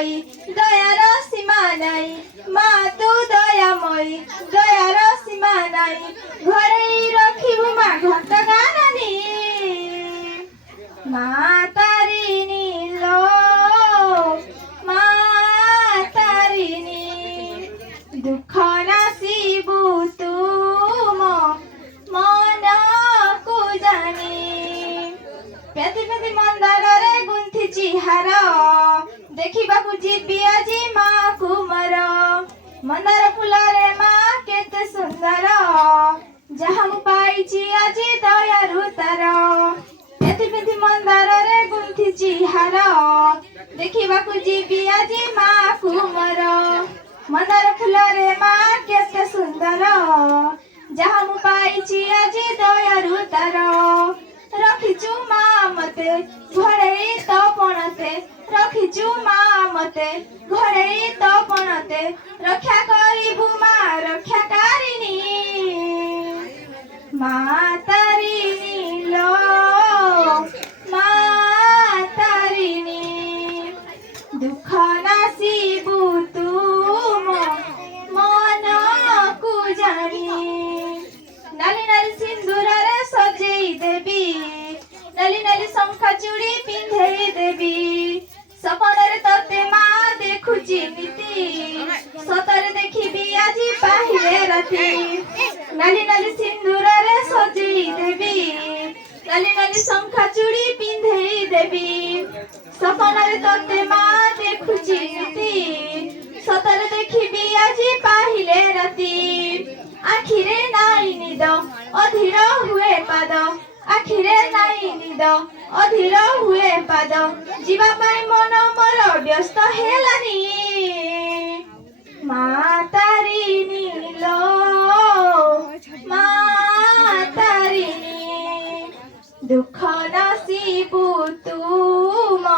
দয়াময়ী দয়ার সীমা নাই মা তু দয়াময়ী দয়ার সীমা নাই ঘরে রখিবু মা ঘট গানানি মা তারিণী লো মা তারিণী দুঃখ নাসিবু তুম মনকু জানি পেতি পেতি মନ୍ଦାରରେ ଗୁନ୍ଥିଛି ହାର ଦେଖିବାକୁ ଯିବି ଆଜି ମା କୁମାର ମନ୍ଦାର ଫୁଲରେ ମା କେତେ ସୁନ୍ଦର ଯାହା ମୁଁ ପାଇଛି ଆଜି ଦୟାରୁ ତାର পেতি পেতি ମନ୍ଦାରରେ ଗୁନ୍ଥିଛି ହାର ଦେଖିବାକୁ ଯିବି ଆଜି ମା କୁମାର ମନ୍ଦାର ଫୁଲରେ ମା କେତେ ସୁନ୍ଦର ଯାହା ମୁଁ ପାଇଛି ଆଜି ଦୟାରୁ ତାର ରଖିଛୁ ମା ମତେ ଘୋଡ଼େଇ ତପଣତେ ରଖିଛୁ ମା ମତେ ଘୋଡ଼େଇ ତପଣତେ ରକ୍ଷା କରିବୁ ମା ରକ୍ଷାକାରିଣୀ ମା ତାରିଣୀ ଲୋ ମା ତାରିଣୀ ଦୁଃଖ ନାସିବୁ ତୁମ ମନକୁ ଜାଣି ନାଲି ନାଲି ସିନ୍ଦୁରରେ ସଜେଇ ଦେବି ନାଲି ନାଲି ଶଙ୍ଖା ଚୁଡ଼ି ପିନ୍ଧେଇ ଦେବି ସପନରେ ତତେ ମା ଦେଖୁଛି ନିତି ସତରେ ଦେଖିବି ଆଜି ପାହିଲେ ରାତି ନାଲି ନାଲି ସିନ୍ଦୁରରେ ସଜେଇ ଦେବି ନାଲି ନାଲି ଶଙ୍ଖା ଚୁଡ଼ି ପିନ୍ଧେଇ ଦେବି ସପନରେ ତତେ ମା ଦେଖୁଛି ନିତି ସତରେ ଦେଖିବି ଆଜି ପାହିଲେ ରାତି ଆଖିରେ ନାଇଁ ନିଦ ଅଧୀର ହୁଏ ପାଦ ଆଖିରେ ନାଇଁ ନିଦ ଅଧୀର ହୁଏ ପାଦ ଯିବା ପାଇଁ ମନ ମୋର ବ୍ୟସ୍ତ ହେଲାନି ମା ତାରିଣୀ ଲୋ ମା ତାରିଣୀ ଦୁଃଖ ନାସିବୁ ତୁମ